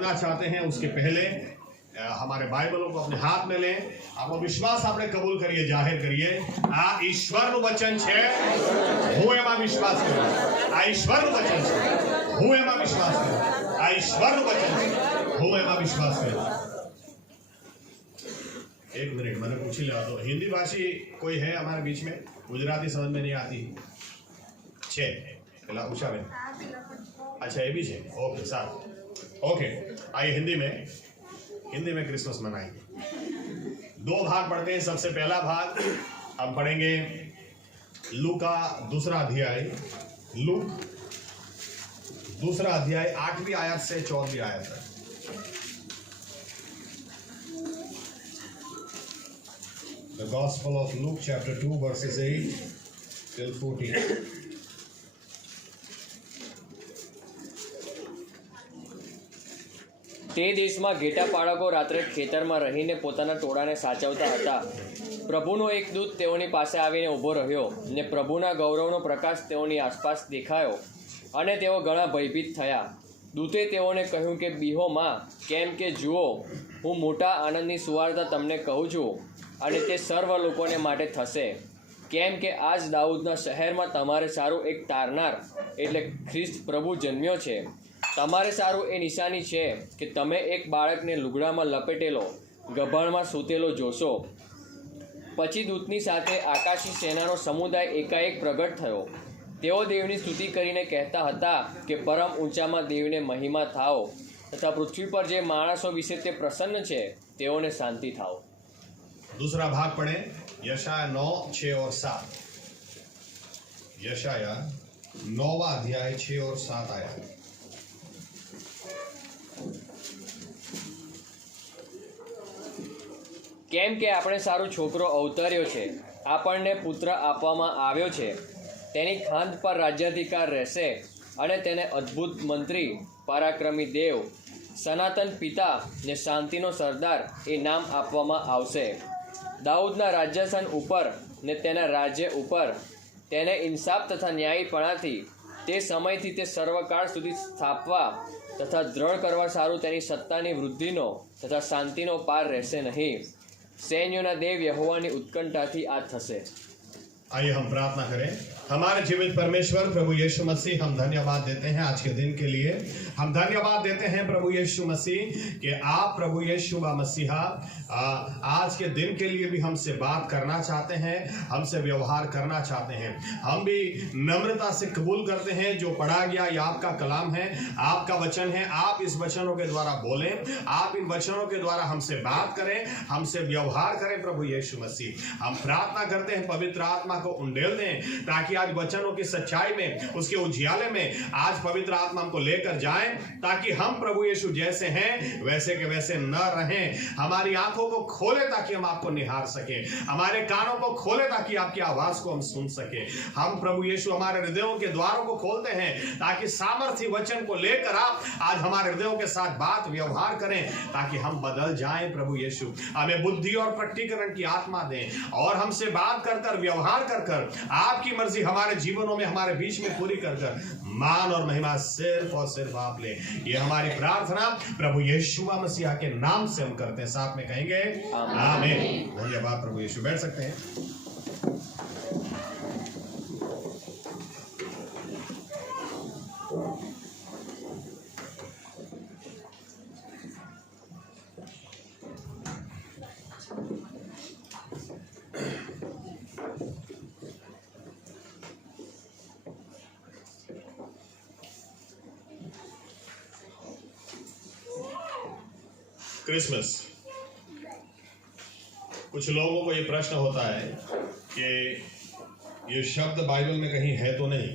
पढ़ना चाहते हैं उसके पहले हमारे बाइबलों को अपने हाथ में लें। आपको विश्वास आपने कबूल करिए, जाहिर करिए आ ईश्वरનું વચન છે, હું એમાં વિશ્વાસ કરું। આ ઈશ્વરનું વચન છે, હું એમાં વિશ્વાસ કરું। આ ઈશ્વરનું વચન છે, હું એમાં વિશ્વાસ કરું। एक मिनट मैंने पूछ ही लिया। तो हिंदी भाषी कोई है हमारे बीच में? गुजराती समझ में नहीं आती छे पहला पूछा में? अच्छा ये भी है, ओके साथ, ओके। आइए हिंदी में क्रिसमस मनाएंगे। दो भाग पढ़ते हैं। सबसे पहला भाग हम पढ़ेंगे लूक का दूसरा अध्याय, लूक दूसरा अध्याय 8वीं आयत से 14वीं आयत तक। The Gospel of Luke chapter 2 verses 8 till 14. તે દેશમાં ઘેટા પાળકો રાત્રે ખેતરમાં રહીને પોતાના ટોળાને સાચવતા હતા। પ્રભુનો એક દૂત તેઓની પાસે આવીને ઊભો રહ્યો ને પ્રભુના ગૌરવનો પ્રકાશ તેઓની આસપાસ દેખાયો અને તેઓ ઘણા ભયભીત થયા। દૂતે તેઓને કહ્યું કે બીહો માં, કેમ કે જુઓ હું મોટા આનંદની સુવાર્તા તમને કહું છું અને તે સર્વ લોકોને માટે થશે, કેમ કે આજ દાઉદના શહેરમાં તમારે સારું એક તારનાર એટલે ખ્રિસ્ત પ્રભુ જન્મ્યો છે। તમારે સારું એ નિશાની છે કે તમે એક બાળકને લુગડામાં લપેટેલો ગભાણમાં સૂતેલો જોશો। પછી દૂતની સાથે આકાશી સેનાનો સમુદાય એકાએક પ્રગટ થયો। તેઓ દેવની સ્તુતિ કરીને કહેતા હતા કે પરમ ઊંચામાં દેવને મહિમા થાઓ તથા પૃથ્વી પર જે માણસો વિશે તે પ્રસન્ન છે તેઓને શાંતિ થાઓ। दूसरा भाग पढ़े यशाया 9, 6 और 7। यशाया 9वां अध्याय 6 और 7 आया। કેમ કે આપણે સારો છોકરો અવતર્યો છે, આપણને પુત્ર આપવામાં આવ્યો છે, તેની ખાંદ પર રાજ્યાધિકાર રહેશે અને તેને અદ્ભુત મંત્રી, પરાક્રમી દેવ, સનાતન પિતા ને શાંતિનો સરદાર એ નામ આપવામાં આવશે। દાઉદના રાજ્યાસન ઉપર ને તેના રાજ્ય ઉપર તેને ઇન્સાફ તથા ન્યાયીપણાથી તે સમયથી તે સર્વકાળ સુધી સ્થાપવા તથા દ્રઢ કરવા સારું તેની સત્તાની વૃદ્ધિનો તથા શાંતિનો પાર રહેશે નહીં। सैन्यों देव यहोवानी उत्कंठाथी आ थसे। आइए हम प्रार्थना करें। हमारे जीवित परमेश्वर प्रभु यीशु मसीह, हम धन्यवाद देते हैं आज के दिन के लिए। हम धन्यवाद देते हैं प्रभु यीशु मसीह कि आप प्रभु यीशु मसीहा आज के दिन के लिए भी हमसे बात करना चाहते हैं, हमसे व्यवहार करना चाहते हैं। हम भी नम्रता से कबूल करते हैं जो पढ़ा गया ये आपका कलाम है, आपका वचन है। आप इस वचनों के द्वारा बोलें, आप इन वचनों के द्वारा हमसे बात करें, हमसे व्यवहार करें प्रभु यीशु मसीह। हम प्रार्थना करते हैं पवित्र आत्मा को उंडेल दें ताकि आज वचनों की सच्चाई में, उसके उजियाले में आज पवित्र आत्मा हमको लेकर जाएं, ताकि हम प्रभु यीशु जैसे हैं वैसे के वैसे न रहें। हमारी आंखों को खोले ताकि हम आपको निहार सकें, हमारे कानों को खोले ताकि आपकी आवाज को हम सुन सकें। हम प्रभु यीशु हमारे हृदयों के द्वारों को खोलते हैं ताकि सामर्थ्य वचन को लेकर आप आज हमारे हृदयों के साथ बात व्यवहार करें, ताकि हम बदल जाएं। प्रभु यीशु हमें बुद्धि और प्रकटीकरण की आत्मा दें और हमसे बात कर कर, व्यवहार कर कर, आपकी मर्जी हमारे जीवनों में, हमारे बीच में पूरी कर कर मान और महिमा सिर्फ और सिर्फ आप ले। ये हमारी प्रार्थना प्रभु यीशु मसीह के नाम से हम करते हैं। साथ में कहेंगे आमीन। धन्यवाद प्रभु यीशु। बैठ सकते हैं। क्रिसमस, कुछ लोगों को ये प्रश्न होता है कि ये शब्द बाइबल में कहीं है तो नहीं,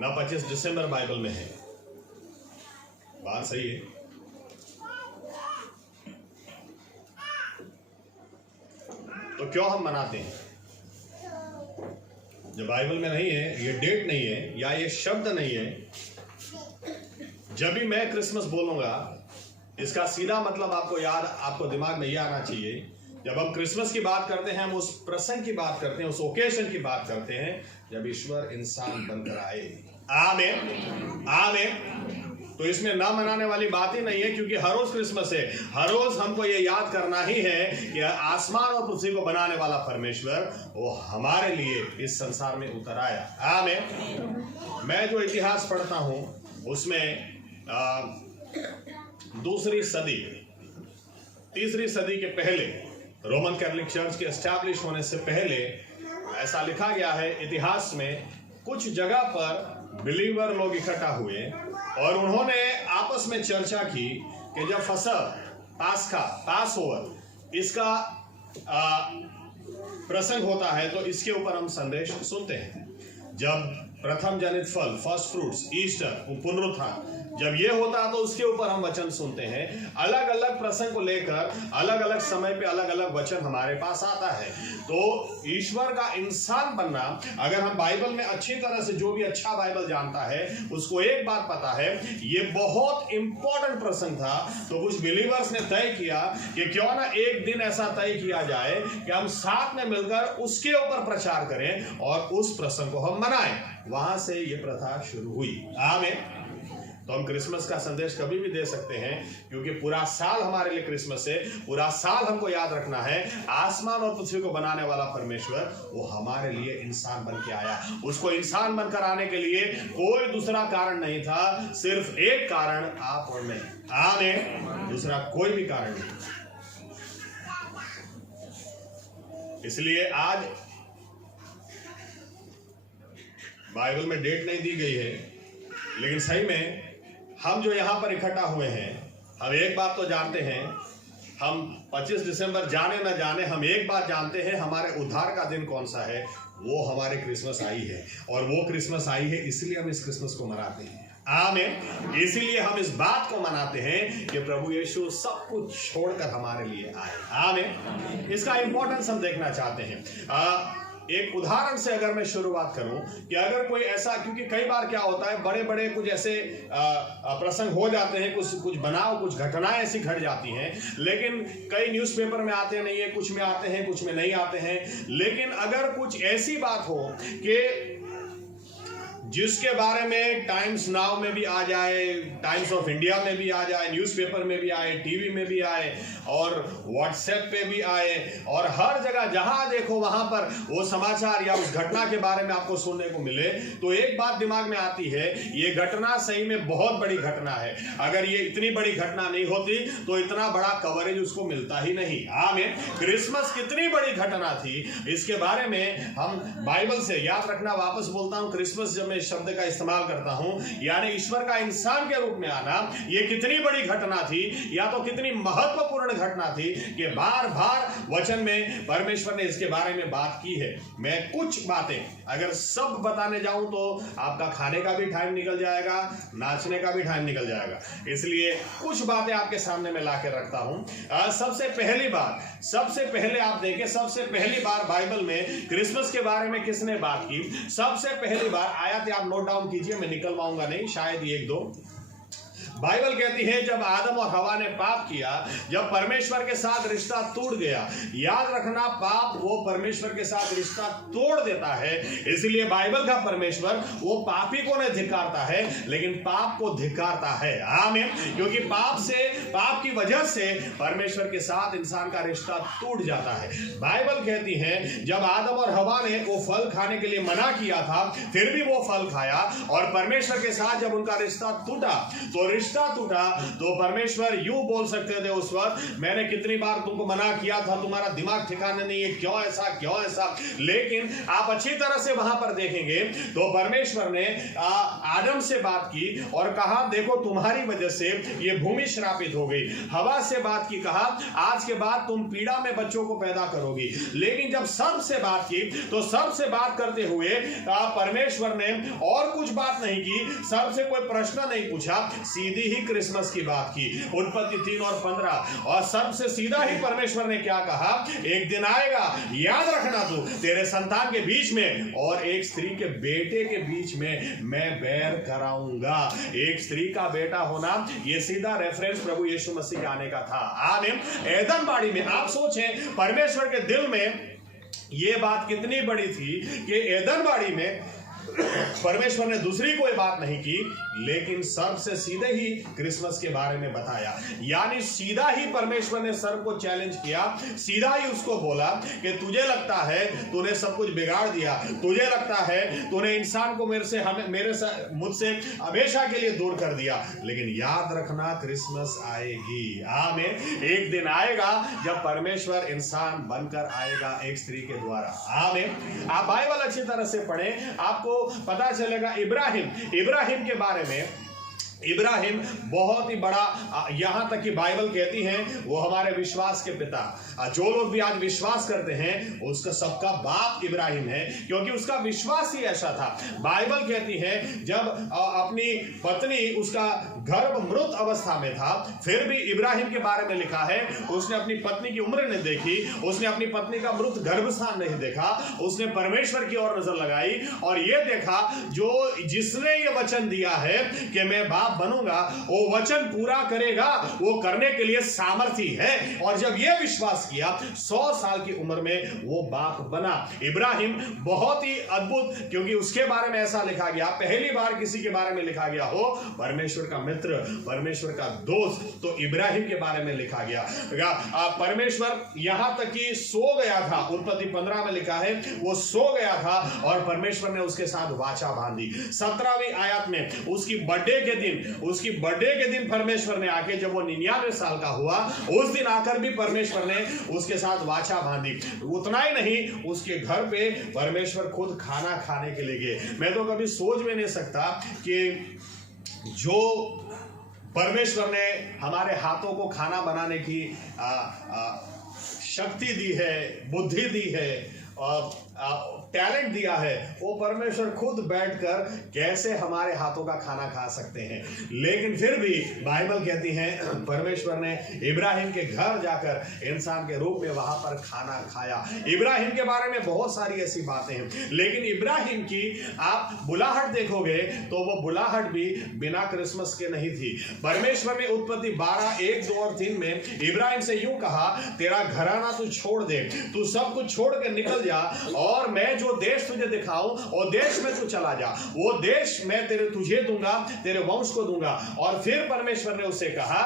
ना 25 दिसंबर बाइबल में है। बात सही है, तो क्यों हम मनाते हैं? जब बाइबल में नहीं है, ये डेट नहीं है या ये शब्द नहीं है, जब भी मैं क्रिसमस बोलूंगा इसका सीधा मतलब आपको दिमाग में ये आना चाहिए, जब हम क्रिसमस की बात करते हैं हम उस प्रसंग की बात करते हैं, उस ओकेशन की बात करते हैं जब ईश्वर इंसान बनकर आए। आमीन, आमीन। तो इसमें ना मनाने वाली बात ही नहीं है, क्योंकि हर रोज क्रिसमस है। हर रोज हमको ये याद करना ही है कि आसमान और पृथ्वी को बनाने वाला परमेश्वर वो हमारे लिए इस संसार में उतर आया। आमीन। मैं जो इतिहास पढ़ता हूं उसमें दूसरी सदी, तीसरी सदी के पहले, रोमन कैथोलिक चर्च के एस्टैब्लिश होने से पहले ऐसा लिखा गया है इतिहास में, कुछ जगह पर बिलीवर लोग इकट्ठा हुए और उन्होंने आपस में चर्चा की कि जब फसह, पास्खा, पास ओवर, इसका प्रसंग होता है तो इसके ऊपर हम संदेश सुनते हैं। जब प्रथम जनित फल, फर्स्ट फ्रूट्स, ईस्टर, पुनरुत्थान, जब ये होता है तो उसके ऊपर हम वचन सुनते हैं। अलग अलग प्रसंग को लेकर अलग अलग समय पे अलग अलग वचन हमारे पास आता है। तो ईश्वर का इंसान बनना, अगर हम बाइबल में अच्छी तरह से, जो भी अच्छा बाइबल जानता है उसको एक बात पता है, ये बहुत इंपॉर्टेंट प्रसंग था। तो कुछ बिलीवर्स ने तय किया कि क्यों ना एक दिन ऐसा तय किया जाए कि हम साथ में मिलकर उसके ऊपर प्रचार करें और उस प्रसंग को हम मनाएं। वहां से ये प्रथा शुरू हुई। आमीन। तो हम क्रिसमस का संदेश कभी भी दे सकते हैं, क्योंकि पूरा साल हमारे लिए क्रिसमस है। पूरा साल हमको याद रखना है, आसमान और पृथ्वी को बनाने वाला परमेश्वर वो हमारे लिए इंसान बन के आया। उसको इंसान बनकर आने के लिए कोई दूसरा कारण नहीं था, सिर्फ एक कारण, आप और मैं। आमीन। दूसरा कोई भी कारण नहीं। इसलिए आज बाइबल में डेट नहीं दी गई है, लेकिन सही में हम जो यहां पर इकट्ठा हुए हैं, हम एक बात तो जानते हैं, हम 25 दिसंबर जाने न जाने, हम एक बात जानते हैं, हमारे उद्धार का दिन कौन सा है, वो हमारे क्रिसमस आई है। और वो क्रिसमस आई है इसलिए हम इस क्रिसमस को मनाते हैं। आमीन। इसीलिए हम इस बात को मनाते हैं कि प्रभु यीशु सब कुछ छोड़कर हमारे लिए आए। आमीन। इसका इंपॉर्टेंस हम देखना चाहते हैं। एक उदाहरण से अगर मैं शुरुआत करूं कि अगर कोई ऐसा, क्योंकि कई बार क्या होता है, बड़े बड़े कुछ ऐसे प्रसंग हो जाते हैं, कुछ बनाव, कुछ घटनाएं ऐसी घट जाती हैं, लेकिन कई न्यूज़पेपर में आते नहीं है, कुछ में आते हैं, कुछ में नहीं आते हैं। लेकिन अगर कुछ ऐसी बात हो कि जिसके बारे में टाइम्स नाउ में भी आ जाए, टाइम्स ऑफ इंडिया में भी आ जाए, न्यूज़पेपर में भी आए, टीवी में भी आए और व्हाट्सएप पे भी आए, और हर जगह जहां देखो वहां पर वो समाचार या उस घटना के बारे में आपको सुनने को मिले, तो एक बात दिमाग में आती है, ये घटना सही में बहुत बड़ी घटना है। अगर ये इतनी बड़ी घटना नहीं होती तो इतना बड़ा कवरेज उसको मिलता ही नहीं। आमीन। क्रिसमस कितनी बड़ी घटना थी, इसके बारे में हम बाइबल से याद रखना, वापस बोलता हूं, क्रिसमस जब शब्द का इस्तेमाल करता हूं, यानी ईश्वर का इंसान के रूप में आना, यह कितनी बड़ी घटना थी, या तो कितनी महत्वपूर्ण घटना थी कि बार बार वचन में परमेश्वर ने इसके बारे में बात की है। मैं कुछ बातें अगर सब बताने जाऊं तो आपका खाने का भी टाइम निकल जाएगा, नाचने का भी टाइम निकल जाएगा, इसलिए कुछ बातें आपके सामने मैं लाकर रखता हूं। सबसे पहली बात, सबसे पहले आप देखें, सबसे पहली बार बाइबल में क्रिसमस के बारे में किसने बात की? सबसे पहली बार आया, आप नोट डाउन कीजिए, मैं निकलवाऊंगा नहीं, शायद एक दो। बाइबल कहती है जब आदम और हवा ने पाप किया, जब परमेश्वर के साथ रिश्ता टूट गया, याद रखना पाप वो परमेश्वर के साथ रिश्ता तोड़ देता है। इसलिए बाइबल का परमेश्वर वो पापी को नहीं धिक्कारता है, लेकिन पाप को धिक्कारता है। आमीन। क्योंकि पाप से, पाप की वजह से परमेश्वर के साथ इंसान का रिश्ता टूट जाता है। बाइबल कहती है जब आदम और हवा ने वो फल खाने के लिए मना किया था, फिर भी वो फल खाया, और परमेश्वर के साथ जब उनका रिश्ता टूटा, तो रिश्ता टूटा तो परमेश्वर यूं बोल सकते थे उस वक्त, मैंने कितनी बार तुमको मना किया था, तुम्हारा दिमाग ठिकाने नहीं है, क्यों ऐसा क्यों ऐसा। लेकिन आप अच्छी तरह से वहां पर देखेंगे तो परमेश्वर ने आदम से बात की और कहा देखो तुम्हारी वजह से ये भूमि श्रापित हो गई। हवा से बात की, कहा आज के बाद तुम पीड़ा में बच्चों को पैदा करोगी। लेकिन जब सर्प से बात की तो सर्प से बात करते हुए परमेश्वर ने और कुछ बात नहीं की, सर्प से कोई प्रश्न नहीं पूछा, सीधी ही क्रिसमस की बात की, उत्पत्ति 3 और 15। और सर्प से सीधा ही परमेश्वर ने क्या कहा, एक दिन आएगा, याद रखना तू, तेरे संतान के बीच में और एक स्त्री के बेटे के बीच में मैं बैर कराऊंगा। एक स्त्री का बेटा होना, यह सीधा रेफरेंस प्रभु यीशु मसीह के आने का था। आमीन। एदन बाड़ी में आप सोचें, परमेश्वर के दिल में यह बात कितनी बड़ी थी कि एदन बाड़ी में परमेश्वर ने दूसरी कोई बात नहीं की, लेकिन सर्प से सीधे ही क्रिसमस के बारे में बताया। यानी सीधा ही परमेश्वर ने सर्प को चैलेंज किया, सीधा ही उसको बोला कि तुझे लगता है तूने सब कुछ बिगाड़ दिया, तुझे लगता है तूने इंसान को मुझसे हमेशा के लिए दूर कर दिया, लेकिन याद रखना क्रिसमस आएगी। आमीन। एक दिन आएगा जब परमेश्वर इंसान बनकर आएगा एक स्त्री के द्वारा। आमीन। आप बाइबल अच्छी तरह से पढ़ें, आपको पता चलेगा इब्राहिम के बारे में। इब्राहिम बहुत ही बड़ा, यहां तक कि बाइबल कहती है वो हमारे विश्वास के पिता। जो लोग भी आज विश्वास करते हैं उसका सबका बाप इब्राहिम है, क्योंकि उसका विश्वास ही ऐसा था। बाइबल कहती है जब अपनी पत्नी उसका गर्भ मृत अवस्था में था, फिर भी इब्राहिम के बारे में लिखा है उसने अपनी पत्नी की उम्र नहीं देखी, उसने अपनी पत्नी का मृत गर्भस्थान नहीं देखा, उसने परमेश्वर की ओर नजर लगाई और यह देखा जो जिसने ये वचन दिया है कि मैं बाप बनूंगा, वो वचन पूरा करेगा, वो करने के लिए सामर्थी है। और जब यह विश्वास किया 100 साल की उम्र में वो बाप बना। इब्राहिम बहुत ही अद्भुत, क्योंकि उसके बारे में ऐसा लिखा गया, पहली बार किसी के बारे में लिखा गया हो परमेश्वर का मित्र, परमेश्वर का दोस्त, तो इब्राहिम के बारे में लिखा गया। परमेश्वर यहां तक कि सो गया था, उत्पत्ति 15 में लिखा है वो सो गया था और परमेश्वर ने उसके साथ वाचा बांधी। 17वीं आयत में उसकी बर्थडे के दिन परमेश्वर ने आके, जब वो 99 साल का हुआ, उस दिन आकर भी परमेश्वर ने उसके साथ वाचा बांधी। उतना ही नहीं, उसके घर पे परमेश्वर खुद खाना खाने के लिए गए। मैं तो कभी सोच में नहीं सकता कि जो परमेश्वर ने हमारे हाथों को खाना बनाने की शक्ति दी है, बुद्धि दी है और टैलेंट दिया है, वो परमेश्वर खुद बैठकर कैसे हमारे हाथों का खाना खा सकते हैं। लेकिन फिर भी बाइबल कहती है परमेश्वर ने इब्राहिम के घर जाकर इंसान के रूप में वहां पर खाना खाया। इब्राहिम के बारे में बहुत सारी ऐसी बातें हैं, लेकिन इब्राहिम की आप बुलाहट देखोगे तो वो बुलाहट भी बिना क्रिसमस के नहीं थी। परमेश्वर ने उत्पत्ति 12, 1, 2 और 3 में इब्राहिम से यूं कहा, तेरा घराना तू छोड़ दे, तू सब कुछ छोड़ के निकल जा और मैं जो देश तुझे दिखाऊं वो देश में तू चला जा, वो देश मैं तुझे दूंगा, तेरे वंश को दूंगा। और फिर परमेश्वर ने उससे कहा,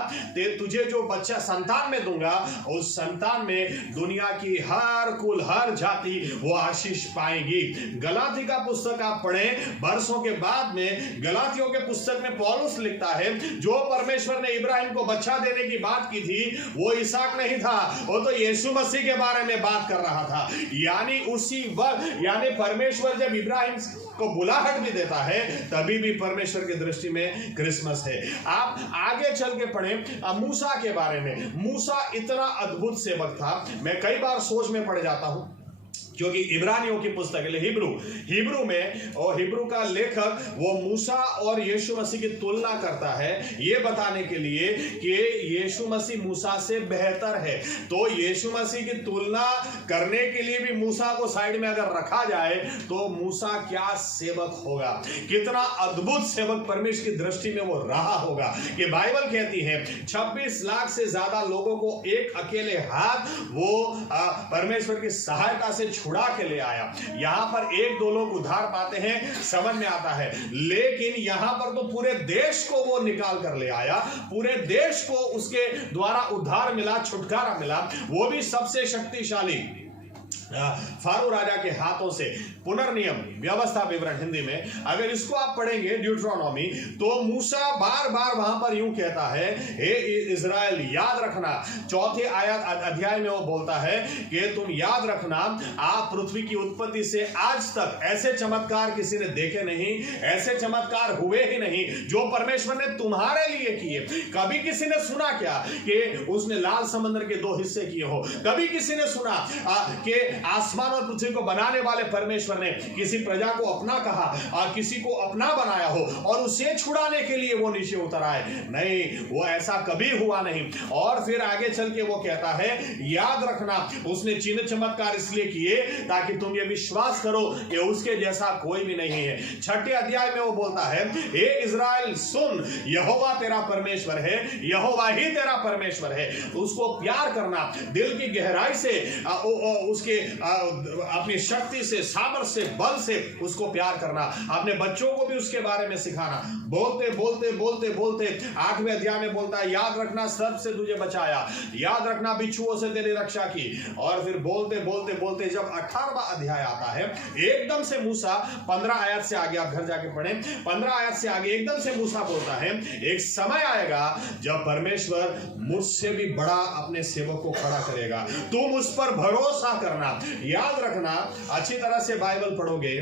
तुझे जो बच्चा संतान में दूंगा, उस संतान में दुनिया की हर कुल, हर जाति वो आशीष पाएगी। गलाती का पुस्तक आप पढ़ें, बरसों के बाद में गलातियों के पुस्तक में पौलुस लिखता है, जो परमेश्वर ने इब्राहिम को बच्चा देने की बात की थी वो इसहाक नहीं था, वो तो यीशु मसीह के बारे में बात कर रहा था। यानी उसी वक्त, यानी परमेश्वर जब इब्राहिम को बुलाहट भी देता है तभी भी परमेश्वर की दृष्टि में क्रिसमस है। आप आगे चल के पढ़ें मूसा के बारे में। मूसा इतना अद्भुत सेवक था, मैं कई बार सोच में पड़ जाता हूं, क्योंकि इब्रानियों की पुस्तक है हिब्रू में, और हिब्रू का लेखक वो मूसा और यीशु मसीह की तुलना करता है ये बताने के लिए कि यीशु मसीह मूसा से बेहतर है। तो यीशु मसीह की तुलना करने के लिए भी मूसा को साइड में अगर रखा जाए तो मूसा क्या सेवक होगा, कितना अद्भुत सेवक परमेश्वर की दृष्टि में वो रहा होगा। कि बाइबल कहती है 26 लाख से ज्यादा लोगों को एक अकेले हाथ वो परमेश्वर की सहायता से छुड़ा के ले आया। यहां पर 1-2 लोग उद्धार पाते हैं, समझ में आता है, लेकिन यहां पर तो पूरे देश को वो निकाल कर ले आया, पूरे देश को उसके द्वारा उद्धार मिला, छुटकारा मिला, वो भी सबसे शक्तिशाली फारो राजा के हाथों से। पुनर्नियम व्यवस्था विवरण हिंदी में अगर इसको आप पढ़ेंगे ड्यूट्रोनॉमी, तो मूसा बार बार वहां पर यूं कहता है, हे इज़राइल याद रखना। 4थे अध्याय में वो बोलता है कि तुम याद रखना, आप पृथ्वी की उत्पत्ति से आज तक ऐसे चमत्कार किसी ने देखे नहीं, ऐसे चमत्कार हुए ही नहीं जो परमेश्वर ने तुम्हारे लिए किए। कभी किसी ने सुना क्या कि उसने लाल समंदर के 2 हिस्से किए हो? कभी किसी ने सुना कि आसमान और पृथ्वी को बनाने वाले परमेश्वर ने किसी प्रजा को अपना कहा और किसी को अपना बनाया हो और उसे छुड़ाने के लिए वो नीचे उतर आए? नहीं, वो ऐसा कभी हुआ नहीं। और फिर आगे चल के वो कहता है, याद रखना उसने चिन्ह चमत्कार इसलिए किए ताकि तुम ये विश्वास करो कि उसके जैसा कोई भी नहीं है। 6ठे अध्याय में वो बोलता है, हे इज़राइल सुन, यहोवा तेरा परमेश्वर है, यहोवा ही तेरा परमेश्वर है। उसको प्यार करना, दिल की गहराई से उसके अपनी शक्ति से, सामर्थ्य से, बल से उसको प्यार करना, अपने बच्चों को भी उसके बारे में सिखाना। बोलते बोलते बोलते बोलते 8वें अध्याय में बोलता है, याद रखना सर्प से तुझे बचाया, याद रखना बिच्छुओं से तेरी रक्षा की। और फिर बोलते बोलते बोलते जब 18वां अध्याय आता है, एकदम से मूसा 15 आयत से आगे, आप घर जाके पढ़ें, 15 आयत से आगे एकदम से मूसा बोलता है, एक समय आएगा जब परमेश्वर मुझसे भी बड़ा अपने सेवक को खड़ा करेगा, तुम उस पर भरोसा करना। याद रखना, अच्छी तरह से बाइबल पढ़ोगे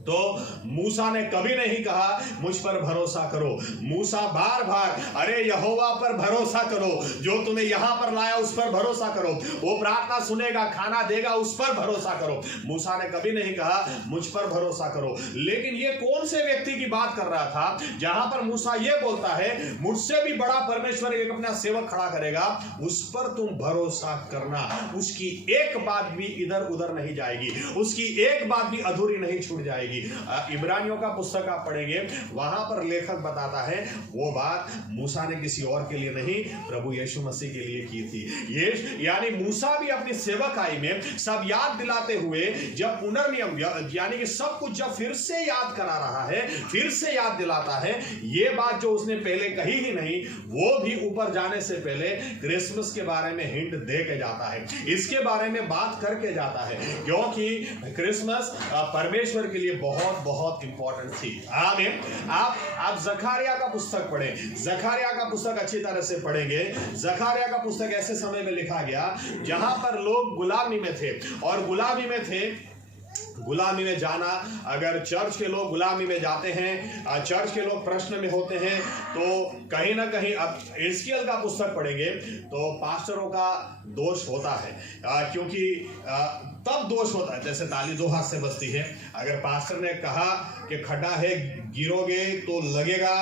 तो मूसा ने कभी नहीं कहा मुझ पर भरोसा करो। मूसा बार बार, अरे यहोवा पर भरोसा करो, जो तुम्हें यहां पर लाया उस पर भरोसा करो, वो प्रार्थना सुनेगा, खाना देगा, उस पर भरोसा करो। मूसा ने कभी नहीं कहा मुझ पर भरोसा करो। लेकिन ये कौन से व्यक्ति की बात कर रहा था जहां पर मूसा ये बोलता है मुझसे भी बड़ा परमेश्वर एक अपना सेवक खड़ा करेगा, उस पर तुम भरोसा करना, उसकी एक बात भी इधर उधर नहीं जाएगी, उसकी एक बात भी अधूरी नहीं छूट जाएगी। इब्रानियों का पुस्तक आप पढ़ेंगे, वहां पर लेखक बताता है वो बात मूसा ने किसी और के लिए नहीं, प्रभु यीशु मसीह के लिए की थी। ये यानी मूसा भी अपनी सेवकाई में सब याद दिलाते हुए, जब पुनर्नियम यानी कि सब कुछ जब फिर से याद करा रहा है, फिर से याद दिलाता है, ये बात जो उसने पहले कही ही नहीं, वो भी ऊपर जाने से पहले क्रिसमस के बारे में हिंट दे के जाता है, इसके बारे में बात करके जाता है, क्योंकि क्रिसमस परमेश्वर के लिए बहुत बहुत इंपॉर्टेंट थी। आमीन। आप जकारिया का पुस्तक पढ़ें, जकारिया का पुस्तक अच्छी तरह से पढ़ेंगे। जकारिया का पुस्तक ऐसे समय में लिखा गया जहां पर लोग गुलामी में थे, और गुलामी में थे, गुलामी में जाना, अगर चर्च के लोग गुलामी में जाते हैं, चर्च के लोग प्रश्न में होते हैं, तो कहीं ना कहीं, अब हिजकिय्याह का पुस्तक पढ़ेंगे तो पास्टरों का दोष होता है, क्योंकि तब दोष होता है, जैसे ताली दो हाथ से बजती है। अगर पास्टर ने कहा कि खड्डा है, गिरोगे तो लगेगा,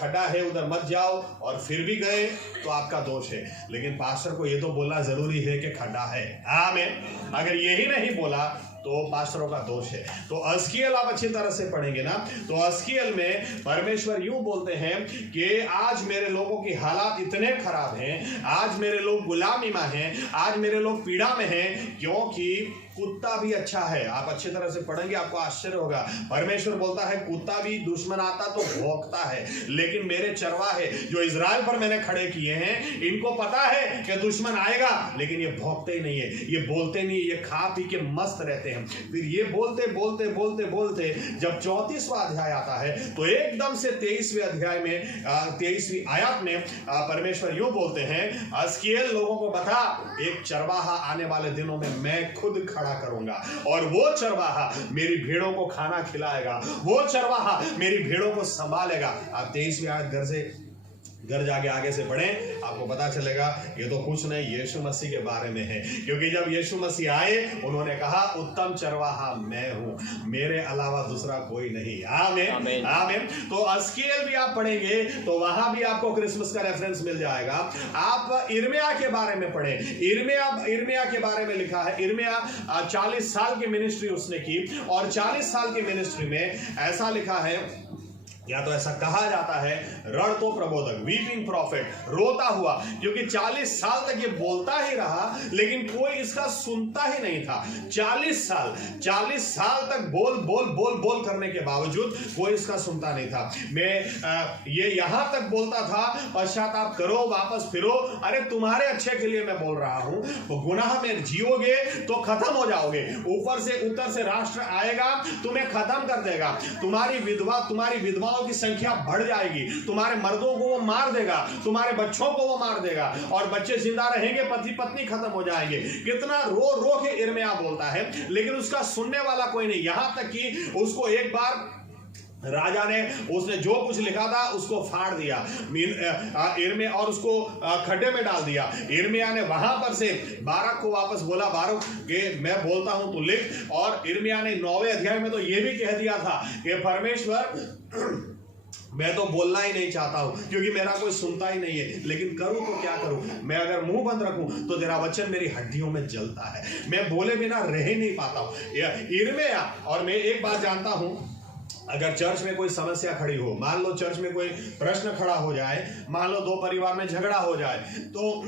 खड्डा है उधर मत जाओ, और फिर भी गए तो आपका दोष है। लेकिन पास्टर को ये तो बोलना जरूरी है कि खड्डा है। आमीन। अगर यही नहीं बोला तो पास्टरों का दोष है। तो हिजकिय्याह आप अच्छी तरह से पढ़ेंगे ना, तो हिजकिय्याह में परमेश्वर यूं बोलते हैं कि आज मेरे लोगों की हालात इतने खराब हैं, आज मेरे लोग गुलामी में हैं, आज मेरे लोग पीड़ा में हैं, क्योंकि कुत्ता भी अच्छा है। आप अच्छी तरह से पढ़ेंगे, आपको आश्चर्य होगा। परमेश्वर बोलता है कुत्ता भी दुश्मन आता तो भौंकता है, लेकिन मेरे चरवाहे जो इजराइल पर मैंने खड़े किए हैं, इनको पता है कि दुश्मन आएगा, लेकिन ये भौंकते ही नहीं है, ये बोलते नहीं, ये खा पी के मस्त रहते हैं। फिर ये बोलते बोलते बोलते बोलते जब 34वां अध्याय आता है, तो एकदम से 23वें अध्याय में 23वीं आयत में परमेश्वर यूं बोलते हैं, हिजकिय्याह लोगों को बता, एक चरवाहा आने वाले दिनों में मैं खुद खड़ा करूंगा, और वो चरवाहा मेरी भेड़ों को खाना खिलाएगा, वो चरवाहा मेरी भेड़ों को संभालेगा। आप 23वीं आयत घर जाके आगे से पढ़ें, आपको पता चलेगा ये तो कुछ नहीं, यीशु मसीह के बारे में है। क्योंकि जब यीशु मसीह आए, उन्होंने कहा उत्तम चरवाहा मैं हूं, मेरे अलावा दूसरा कोई नहीं। आमीन। आमीन। तो हिजकिय्याह भी आप पढ़ेंगे तो वहां भी आपको क्रिसमस का रेफरेंस मिल जाएगा। आप यिर्मयाह के बारे में पढ़ें, यिर्मयाह के बारे में लिखा है, यिर्मयाह 40 साल की मिनिस्ट्री उसने की, और 40 साल की मिनिस्ट्री में ऐसा लिखा है, या तो ऐसा कहा जाता है, रण तो प्रबोधक, वीपिंग प्रॉफिट, रोता हुआ, क्योंकि 40 साल तक ये बोलता ही रहा, लेकिन कोई इसका सुनता ही नहीं था। 40 साल तक बोल बोल बोल बोल करने के बावजूद कोई इसका सुनता नहीं था। मैं ये यहां तक बोलता था, पश्चाताप करो, वापस फिरो, अरे तुम्हारे अच्छे के लिए मैं बोल रहा हूं, तो गुनाह में जियोगे तो खत्म हो जाओगे, ऊपर से उत्तर से राष्ट्र आएगा, तुम्हें खत्म कर देगा, तुम्हारी विधवाओं की संख्या बढ़ जाएगी, तुम्हारे मर्दों को वो मार देगा, तुम्हारे बच्चों को वो मार देगा, और बच्चे जिंदा रहेंगे, पति पत्नी खत्म हो जाएंगे। कितना रो रो के यिर्मयाह बोलता है, लेकिन उसका सुनने वाला कोई नहीं। यहां तक कि उसको एक बार राजा ने, उसने जो कुछ लिखा था उसको फाड़ दिया यिर्मयाह, और उसको खड्डे में डाल दिया। यिर्मयाह ने वहां पर से बारक को वापस बोला, बारक के मैं बोलता हूं तू लिख। और यिर्मयाह ने 9वें अध्याय में तो यह भी कह दिया था कि परमेश्वर मैं तो बोलना ही नहीं चाहता हूं, क्योंकि मेरा कोई सुनता ही नहीं है, लेकिन करूं तो क्या करूं, मैं अगर मुंह बंद रखूं तो तेरा वचन मेरी हड्डियों में जलता है, मैं बोले बिना रह ही नहीं पाता हूं। यिर्मयाह, और मैं एक बात जानता हूं, अगर चर्च में कोई समस्या खड़ी हो, मान लो चर्च में कोई प्रश्न खड़ा हो जाए, मान लो 2 परिवार में झगड़ा हो जाए, तो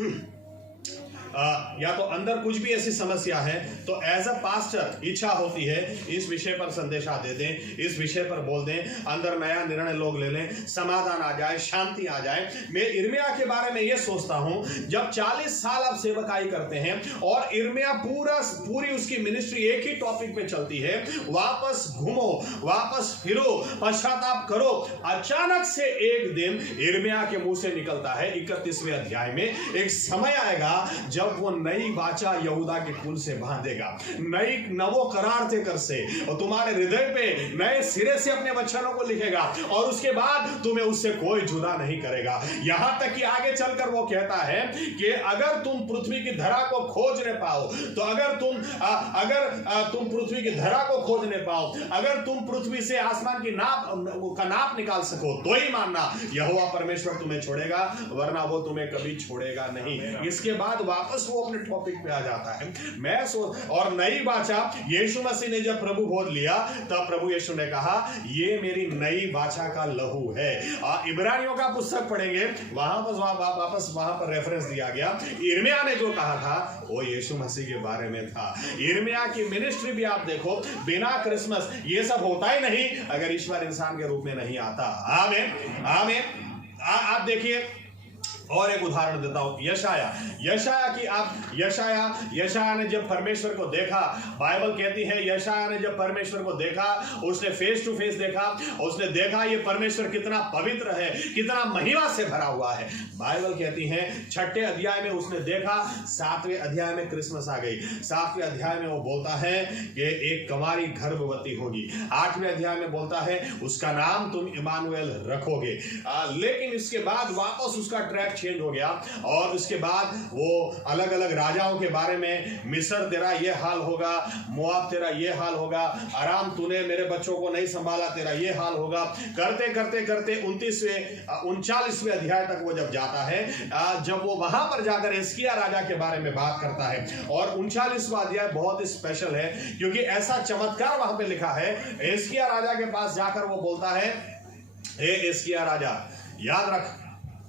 या तो अंदर कुछ भी ऐसी समस्या है तो एज अ पास्टर इच्छा होती है इस विषय पर संदेशा दे दें, इस विषय पर बोल दें, अंदर नया निर्णय लोग ले लें, समाधान आ जाए, शांति आ जाए। मैं इर्मिया के बारे में यह सोचता हूं, जब 40 साल आप सेवकाई करते हैं और इर्मिया पूरी उसकी मिनिस्ट्री एक ही टॉपिक पे चलती है, वापस घूमो, वापस फिरो, पश्चाताप करो। अचानक से एक दिन इर्मिया के मुंह से निकलता है 31वें अध्याय में, एक समय आएगा जब वो नई वाचा यहूदा के कुल से बांधेगा, नई नवो करार से कर से, और तुम्हारे हृदय पे नए सिरे से अपने वचनों को लिखेगा और उसके बाद तुम्हें उससे कोई जुदा नहीं करेगा। यहां तक कि आगे चलकर वो कहता है कि अगर तुम पृथ्वी की धरा को खोजने पाओ, तो अगर तुम पृथ्वी की धरा को खोजने पाओ, अगर तुम पृथ्वी से आसमान की नाप निकाल सको, तो ही मानना यहोवा परमेश्वर तुम्हें छोड़ेगा, वरना वो तुम्हें कभी छोड़ेगा नहीं। इसके बाद वापस वो अपने टॉपिक पे आ जाता है। और नई वाचा यीशु मसीह ने जब प्रभु बोध लिया, तब प्रभु यीशु ने कहा ये मेरी नई वाचा का लहू है। इब्रानियों का पुस्तक पढ़ेंगे, वापस वहां पर रेफरेंस दिया गया। इर्मिया ने जो कहा था वो यीशु मसीह के बारे में था। इर्मिया की मिनिस्ट्री भी आप देखो, बिना क्रिसमस ये सब होता ही नहीं अगर ईश्वर इंसान के रूप में नहीं आता। आमीन आमीन। आप देखिए, और एक उदाहरण देता हूं, यशाया ने जब परमेश्वर को देखा, बाइबल कहती है यशाया ने जब परमेश्वर को देखा, उसने फेस टू फेस देखा, उसने देखा ये परमेश्वर कितना पवित्र है, कितना महिमा से भरा हुआ है। बाइबल कहती है 6ठे अध्याय में उसने देखा, 7वें अध्याय में क्रिसमस आ गई। 7वें अध्याय में वो बोलता है कि एक कुंवारी गर्भवती होगी। 8वें अध्याय में बोलता है उसका नाम तुम इमानुएल रखोगे। लेकिन इसके बाद वापस उसका ट्रैक चेंज हो गया और उसके बाद वो अलग अलग राजाओं के बारे में, मिस्र तेरा ये हाल होगा, मोआब तेरा ये हाल होगा, अराम तूने मेरे बच्चों को नहीं संभाला, तेरा ये हाल होगा, करते करते करते 39वें अध्याय तक वो जब जाता है, जब वो वहां पर जाकर हिजकिय्याह राजा के बारे में बात करता है। और 39वां अध्याय बहुत स्पेशल है क्योंकि ऐसा चमत्कार वहां पे लिखा है। हिजकिय्याह राजा के पास जाकर वो बोलता है, हे हिजकिय्याह राजा, याद रख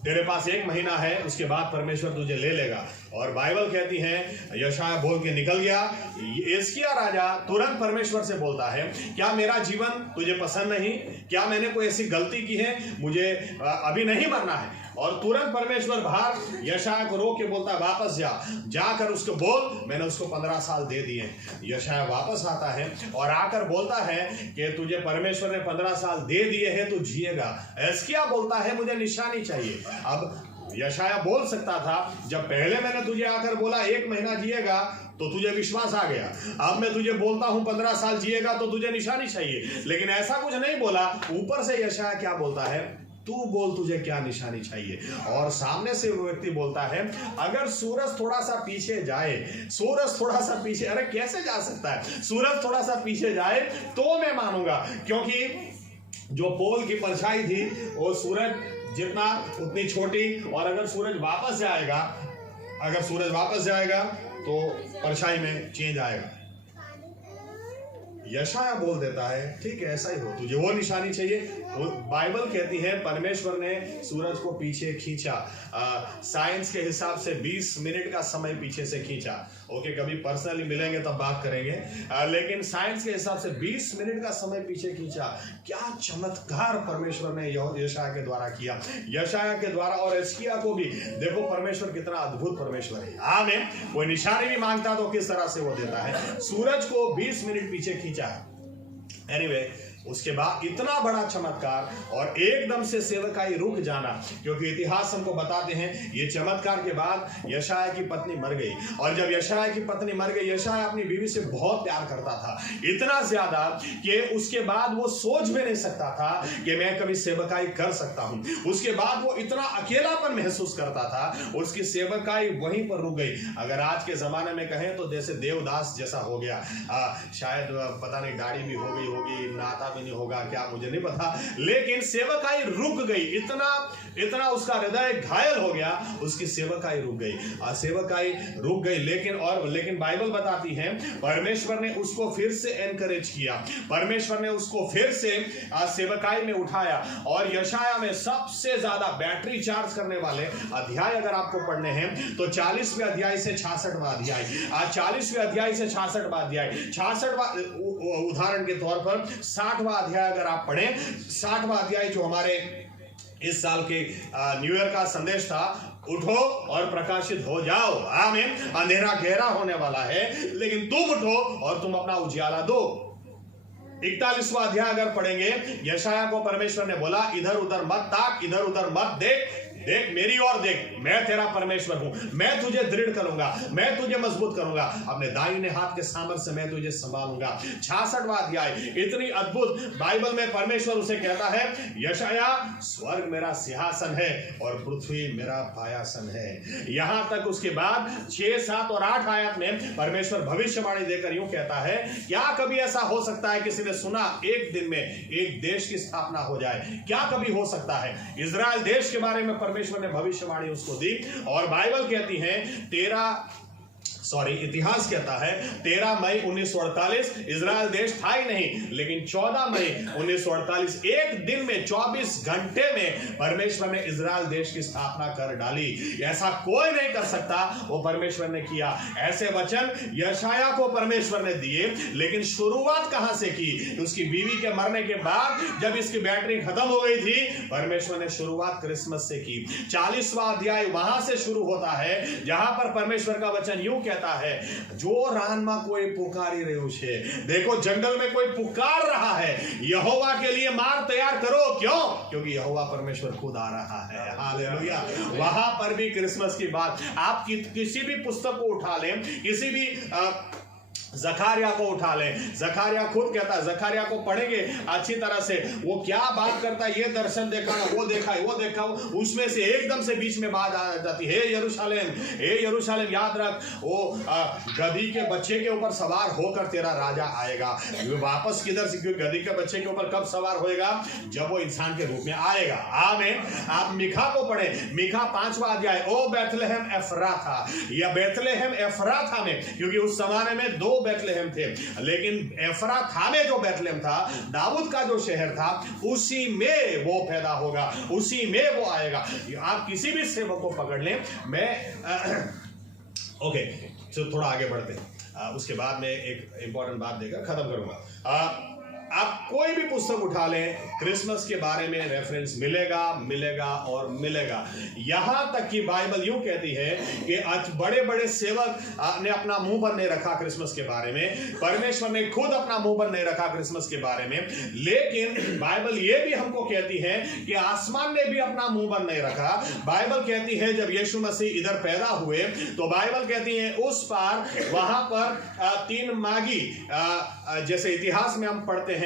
तेरे पास 1 महीना है, उसके बाद परमेश्वर तुझे ले लेगा। और बाइबल कहती है यशाया बोल के निकल गया। हिजकिय्याह राजा तुरंत परमेश्वर से बोलता है, क्या मेरा जीवन तुझे पसंद नहीं? क्या मैंने कोई ऐसी गलती की है? मुझे अभी नहीं मरना है। और तुरंत परमेश्वर बाहर यशाया को रोक के बोलता है, वापस जाकर उसको बोल मैंने उसको 15 साल दे दिए। यशाया वापस आता है और आकर बोलता है कि तुझे परमेश्वर ने 15 साल दे दिए हैं, तू जिएगा। हिजकिय्याह बोलता है मुझे निशानी चाहिए। अब यशाया बोल सकता था, जब पहले मैंने तुझे आकर बोला 1 महीना जिएगा तो तुझे विश्वास आ गया, अब मैं तुझे बोलता हूं 15 साल जिएगा तो तुझे निशानी चाहिए। लेकिन ऐसा कुछ नहीं बोला। ऊपर से यशाया क्या बोलता है, तू बोल तुझे क्या निशानी चाहिए। और सामने से वो व्यक्ति बोलता है, अगर सूरज थोड़ा सा पीछे जाए, सूरज थोड़ा सा पीछे, अरे कैसे जा सकता है? सूरज थोड़ा सा पीछे जाए तो मैं मानूंगा, क्योंकि जो पोल की परछाई थी वो सूरज जितना उतनी छोटी, और अगर सूरज वापस जाएगा तो परछाई में चेंज आएगा। यशाया बोल देता है ठीक है ऐसा ही हो, तुझे वो निशानी चाहिए। बाइबल कहती है परमेश्वर ने सूरज को पीछे खींचा, साइंस के हिसाब से 20 मिनट का समय पीछे से खींचा। ओके, कभी पर्सनली मिलेंगे तब बात करेंगे, लेकिन साइंस के हिसाब से 20 मिनट का समय पीछे खींचा। क्या चमत्कार परमेश्वर ने यशाया के द्वारा किया, यशाया के द्वारा। और हिजकिय्याह को भी देखो परमेश्वर कितना अद्भुत परमेश्वर है। आमीन। वो निशानी भी मांगता तो किस तरह से वो देता है। सूरज को 20 मिनट पीछे खींचा। एनीवे, उसके बाद इतना बड़ा चमत्कार और एकदम से सेवकाई रुक जाना, क्योंकि इतिहास हमको बताते हैं ये चमत्कार के बाद यशाया की पत्नी मर गई। और जब यशाया की पत्नी मर गई, यशाया अपनी बीवी से बहुत प्यार करता था, इतना ज्यादा कि उसके बाद वो सोच भी नहीं सकता था कि मैं कभी सेवकाई कर सकता हूं। उसके बाद वो इतना अकेलापन महसूस करता था, उसकी सेवकाई वहीं पर रुक गई। अगर आज के जमाने में कहें तो जैसे देवदास जैसा हो गया। शायद पता नहीं दाढ़ी भी हो गई होगी, नाता भी नहीं होगा क्या, मुझे नहीं पता, लेकिन सेवकाई रुक गई। इतना उसका हृदय घायल हो गया, उसकी सेवकाई रुक गई, सेवकाई रुक गई। लेकिन बाइबल बताती है परमेश्वर ने उसको फिर से एनकरेज किया, परमेश्वर ने उसको फिर से सेवकाई में उठाया। और यशाया में सबसे ज्यादा बैटरी चार्ज करने वाले अध्याय अगर आपको पढ़ने हैं तो 40वें अध्याय से 66वां अध्याय, 40वें अध्याय से 66वां अध्याय, 66वां उदाहरण के तौर पर 60वां अध्याय अगर आप पढ़ें, 60वां अध्याय जो हमारे इस साल के न्यू ईयर का संदेश था, उठो और प्रकाशित हो जाओ, आमीन। अंधेरा गहरा होने वाला है लेकिन तुम उठो और तुम अपना उजियाला दो। 41वां अध्याय अगर पढ़ेंगे, यशाया को परमेश्वर ने बोला इधर उधर मत ताक, इधर उधर मत देख, देख मेरी ओर देख, मैं तेरा परमेश्वर हूं, मैं तुझे दृढ़ करूंगा, मैं तुझे मजबूत करूंगा, अपने दाहिने हाथ के सामर्थ्य से मैं तुझे संभालूंगा। 66वां अध्याय, इतनी अद्भुत बाइबल में परमेश्वर उसे कहता है, यशाया स्वर्ग मेरा सिंहासन है और पृथ्वी मेरा पायासन है। यहां तक उसके बाद 6, 7 और 8 आयत में परमेश्वर भविष्यवाणी देकर यूं कहता है, क्या कभी ऐसा हो सकता है, किसी ने सुना एक दिन में एक देश की स्थापना हो जाए? क्या कभी हो सकता है? इजराइल देश के बारे में परमेश्वर ने भविष्यवाणी उसको दी और बाइबल कहती है इतिहास कहता है 13 मई 1948 इजराइल देश था ही नहीं, लेकिन 14 मई 1948 एक दिन में 24 घंटे में परमेश्वर ने इजराइल देश की स्थापना कर डाली। ऐसा कोई नहीं कर सकता, वो परमेश्वर ने किया। ऐसे वचन यशाया को परमेश्वर ने दिए, लेकिन शुरुआत कहां से की? उसकी बीवी के मरने के बाद जब इसकी बैटरी खत्म हो गई थी, परमेश्वर ने शुरुआत क्रिसमस से की। 40वां अध्याय वहां से शुरू होता है जहां पर परमेश्वर का वचन यूं कहता है, जो रान में कोई पुकारी रहे छे, देखो जंगल में कोई पुकार रहा है, यहोवा के लिए मार्ग तैयार करो। क्यों? क्योंकि यहोवा परमेश्वर खुद आ रहा है। हालेलुया। वहां पर भी क्रिसमस की बात, आप किसी भी पुस्तक को उठा लें, किसी भी जकारिया को उठा ले, जकारिया खुद कहता है, जकारिया को पढ़ेंगे अच्छी तरह से, वो क्या बात करता है, ये दर्शन देखा ना, वो देखा वो देखा, उसमें से एकदम से बीच में बात आ जाती है, हे यरूशलेम याद रख, वो गधी के बच्चे के ऊपर सवार होकर तेरा राजा आएगा। वापस किधर से? क्योंकि गधी के बच्चे के ऊपर कब सवार होएगा? जब वो इंसान के रूप में आएगा। आमीन। आप मीखा को पढ़े, मीखा 5वां अध्याय, ओ बैतलहम एफ्राथा, या बैतलहम एफ्राथा में, क्योंकि उस जमाने में 2 बैतलहम थे, लेकिन एफ्राथा में जो बैतलहम था, दाऊद का जो शहर था, उसी में वो पैदा होगा, उसी में वो आएगा। आप किसी भी सेवक को पकड़ लें, मैं ओके तो थोड़ा आगे बढ़ते हैं, उसके बाद में एक इंपॉर्टेंट बात देकर खत्म करूंगा। आप कोई भी पुस्तक उठा लें, क्रिसमस के बारे में रेफरेंस मिलेगा और मिलेगा। यहां तक कि बाइबल यूं कहती है कि बड़े बड़े सेवक ने अपना मुंह बंद नहीं रखा क्रिसमस के बारे में, परमेश्वर ने खुद अपना मुंह बंद नहीं रखा क्रिसमस के बारे में। लेकिन बाइबल यह भी हमको कहती है कि आसमान ने भी अपना मुंह बंद नहीं रखा। बाइबल कहती है जब यीशु मसीह इधर पैदा हुए तो बाइबल कहती है उस पार वहां पर 3 मागी, जैसे इतिहास में हम पढ़ते हैं,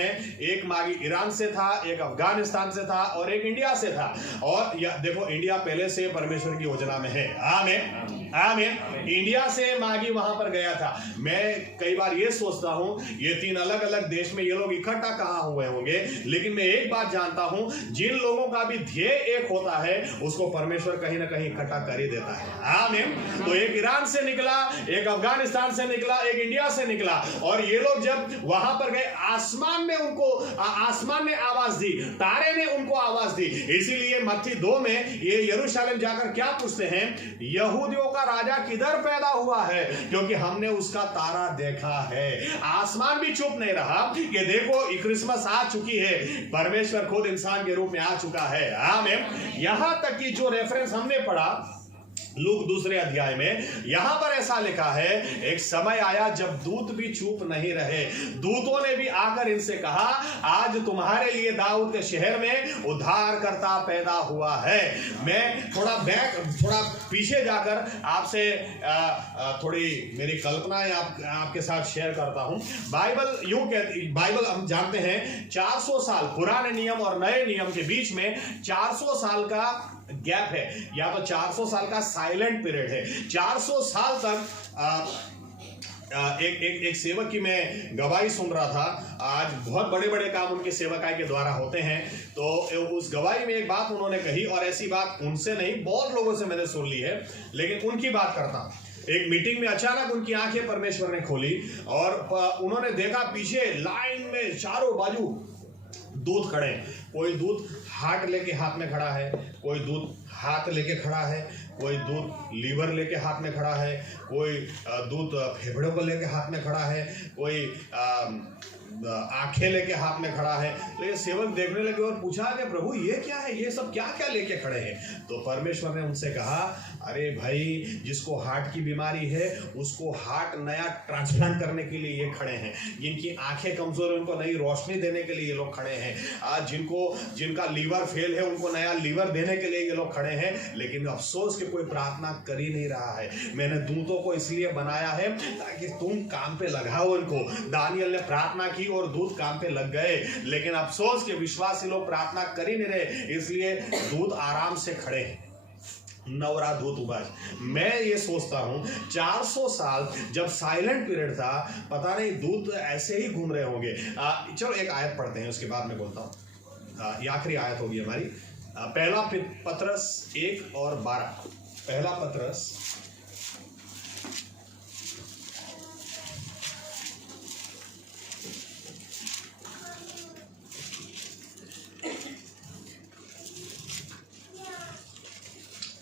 एक मागी ईरान से था, एक अफगानिस्तान से था और एक इंडिया से था। और देखो इंडिया पहले से परमेश्वर की योजना में है। आमीन आमीन। इंडिया से मागी वहां पर गया था। मैं कई बार ये सोचता हूं ये 3 अलग अलग देश में ये लोग इकट्ठा कहां हुए होंगे, लेकिन मैं एक बात जानता हूं, जिन लोगों का भी ध्येय एक होता है उसको परमेश्वर कहीं ना कहीं इकट्ठा कर ही देता है। आमीन। तो एक ईरान से निकला, एक अफगानिस्तान से निकला, एक इंडिया से निकला, और ये लोग जब वहां पर गए, आसमान ने आवाज दी, तारे ने उनको आवाज दी। इसीलिए मत्ती 2 में ये यरूशलेम जाकर क्या पूछते हैं, यहूदियों का राजा किधर पैदा हुआ है, क्योंकि हमने उसका तारा देखा है। आसमान भी चुप नहीं रहा कि देखो क्रिसमस आ चुकी है, परमेश्वर खुद इंसान के रूप में आ चुका है। आमीन। यहां तक कि जो रेफरेंस हमने पढ़ा लूक 2 अध्याय में, यहां पर ऐसा लिखा है, एक समय आया जब दूत भी चुप नहीं रहे, दूतों ने भी आकर इनसे कहा, आज तुम्हारे लिए दाऊद के शहर में उद्धारकर्ता पैदा हुआ है। मैं थोड़ा पीछे जाकर आपसे थोड़ी मेरी कल्पनाएं आपके साथ शेयर करता हूं। बाइबल यूं कहती, बाइबल हम जानते हैं 400 साल पुराने नियम और नए नियम के बीच में 400 साल का गैप है, या तो 400 साल का साइलेंट पीरियड है। 400 साल तक एक सेवक की मैं गवाही सुन रहा था। आज बहुत बड़े बड़े काम उनके सेवकाई के द्वारा होते हैं। तो उस गवाही में एक बात उन्होंने कही, और ऐसी बात उनसे नहीं बहुत लोगों से मैंने सुन ली है, लेकिन उनकी बात करता हूं। एक मीटिंग में अचानक उनकी आंखें परमेश्वर ने खोली और उन्होंने देखा पीछे लाइन में चारों बाजू दूत खड़े हैं। कोई दूत हार्ट लेके हाथ में खड़ा है, कोई दूत हाथ लेके खड़ा है, कोई दूत लीवर लेके हाथ में खड़ा है, कोई दूत फेफड़ों को लेके हाथ में खड़ा है, कोई आंखें लेके हाथ में खड़ा है। तो ये सेवक देखने लगे और पूछा कि प्रभु ये क्या है, ये सब क्या क्या लेके खड़े हैं? तो परमेश्वर ने उनसे कहा, अरे भाई, जिसको हार्ट की बीमारी है उसको हार्ट नया ट्रांसप्लांट करने के लिए ये खड़े हैं। जिनकी आंखें कमजोर है उनको नई रोशनी देने के लिए ये लोग खड़े हैं। आज जिनका लीवर फेल है उनको नया लीवर देने के लिए ये लोग खड़े हैं। लेकिन अफसोस कि कोई प्रार्थना कर ही नहीं रहा है। मैंने दूतों को इसलिए बनाया है ताकि तुम काम पे लगाओ इनको। दानियल ने प्रार्थना की और दूत काम पे लग गए, लेकिन अफसोस के विश्वासी लोग प्रार्थना कर ही नहीं रहे, इसलिए दूत आराम से खड़े हैं। नवरा दूत उबाज। मैं ये सोचता हूं 400 साल जब साइलेंट पीरियड था, पता नहीं दूत ऐसे ही घूम रहे होंगे। चलो एक आयत पढ़ते हैं, उसके बाद मैं बोलता हूं। ये आखिरी आयत होगी हमारी, पहला पत्रस 1 और 12। पहला पत्रस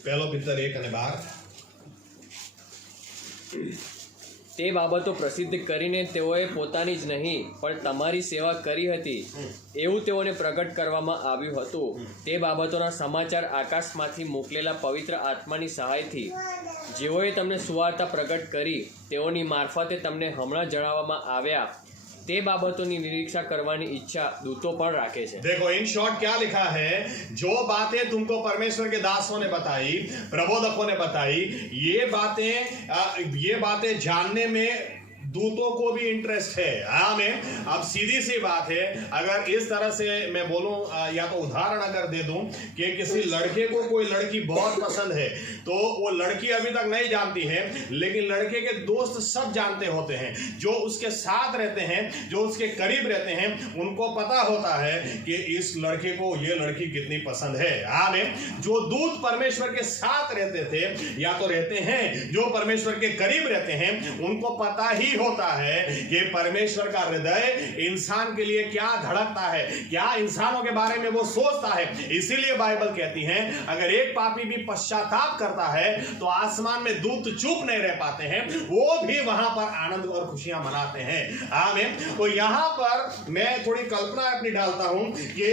1 અને 12। તે બાબતો પ્રસિદ્ધ કરીને તેઓએ પોતાની જ નહીં પણ તમારી સેવા કરી હતી એવું તેઓને પ્રગટ કરવામાં આવ્યું હતું। તે બાબતોના સમાચાર આકાશમાંથી મોકલેલા પવિત્ર આત્માની સહાયથી જેઓએ તમને સુવાર્તા પ્રગટ કરી તેઓની મારફતે તમને હમણાં જણાવવામાં આવ્યા, તે બાબતોની નિરીક્ષા કરવાની ઈચ્છા દૂતો પણ રાખે છે। देखो इन शॉर्ट क्या लिखा है, जो बातें तुमको परमेश्वर के दासों ने बताई, प्रबोधकों ने बताई, ये बातें जानने में दूतों को भी इंटरेस्ट है। आमीन। अब सीधी सी बात है, अगर इस तरह से मैं बोलूं या तो उदाहरण अगर दे दूं कि किसी लड़के को कोई लड़की बहुत पसंद है, तो वो लड़की अभी तक नहीं जानती है, लेकिन लड़के के दोस्त सब जानते होते हैं। जो उसके साथ रहते हैं, जो उसके करीब रहते हैं, उनको पता होता है कि इस लड़के को ये लड़की कितनी पसंद है। आमीन। जो दूत परमेश्वर के साथ रहते थे या तो रहते हैं, जो परमेश्वर के करीब रहते हैं, उनको पता ही होता है कि परमेश्वर का हृदय इंसान के लिए क्या धड़कता है, क्या इंसानों के बारे में वो सोचता है। इसीलिए बाइबल कहती है, अगर एक पापी भी पश्चाताप करता है तो आसमान में दूत चुप नहीं रह पाते हैं, वो भी वहां पर आनंद और खुशियां मनाते हैं। आमीन। तो यहां पर मैं थोड़ी कल्पना अपनी डालता हूं कि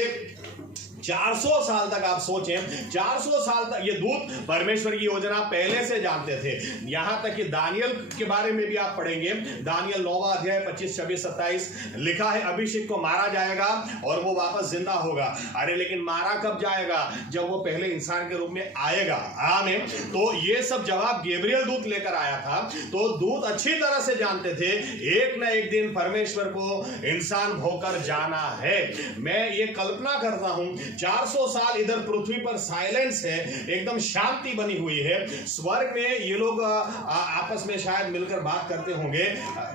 400 साल तक आप सोचें, 400 साल तक ये दूत परमेश्वर की योजना पहले से जानते थे। यहां तक कि दानियल के बारे में भी आप पढ़ेंगे, दानियल 9वां अध्याय 25, 26, 27 लिखा है, अभिषेक को मारा जाएगा और वो वापस जिंदा होगा। अरे लेकिन मारा कब जाएगा? जब वो पहले इंसान के रूप में आएगा। आमीन। तो ये सब जवाब गैब्रियल दूत लेकर आया था। तो दूत अच्छी तरह से जानते थे एक न एक दिन परमेश्वर को इंसान होकर जाना है। मैं ये कल्पना करता हूं 400 साल इधर पृथ्वी पर साइलेंस है, एकदम शांति बनी हुई है। स्वर्ग में ये लोग आपस में शायद मिलकर बात करते होंगे।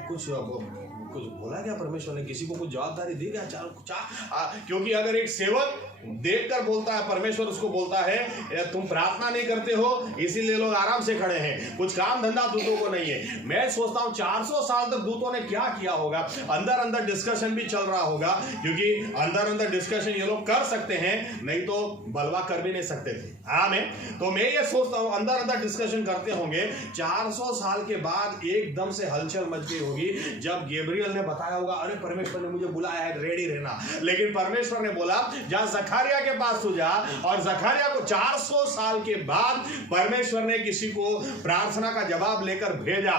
कुछ बोला क्या परमेश्वर ने? किसी को कुछ जवाबदारी दी क्या? क्योंकि अगर एक सेवक देखकर बोलता है, परमेश्वर उसको बोलता है तुम प्रार्थना नहीं करते हो, इसीलिए लोग आराम से खड़े हैं, कुछ काम धंधा दूतों को नहीं है। मैं सोचता हूं 400 साल तक दूतों ने क्या किया होगा? अंदर अंदर डिस्कशन भी चल रहा होगा, क्योंकि अंदर अंदर डिस्कशन ये लोग कर सकते हैं, नहीं तो बलवा कर भी नहीं सकते थे। आमीन। तो मैं ये सोचता हूं अंदर अंदर डिस्कशन करते होंगे। 400 साल के बाद एकदम से हलचल मच गई होगी जब गैब्रियल ने बताया होगा, अरे परमेश्वर ने मुझे बुलाया है, रेडी रहना। लेकिन परमेश्वर ने बोला, जा जकरिया के पास तू जा। और जकरिया को 400 साल के बाद परमेश्वर ने किसी को प्रार्थना का जवाब लेकर भेजा।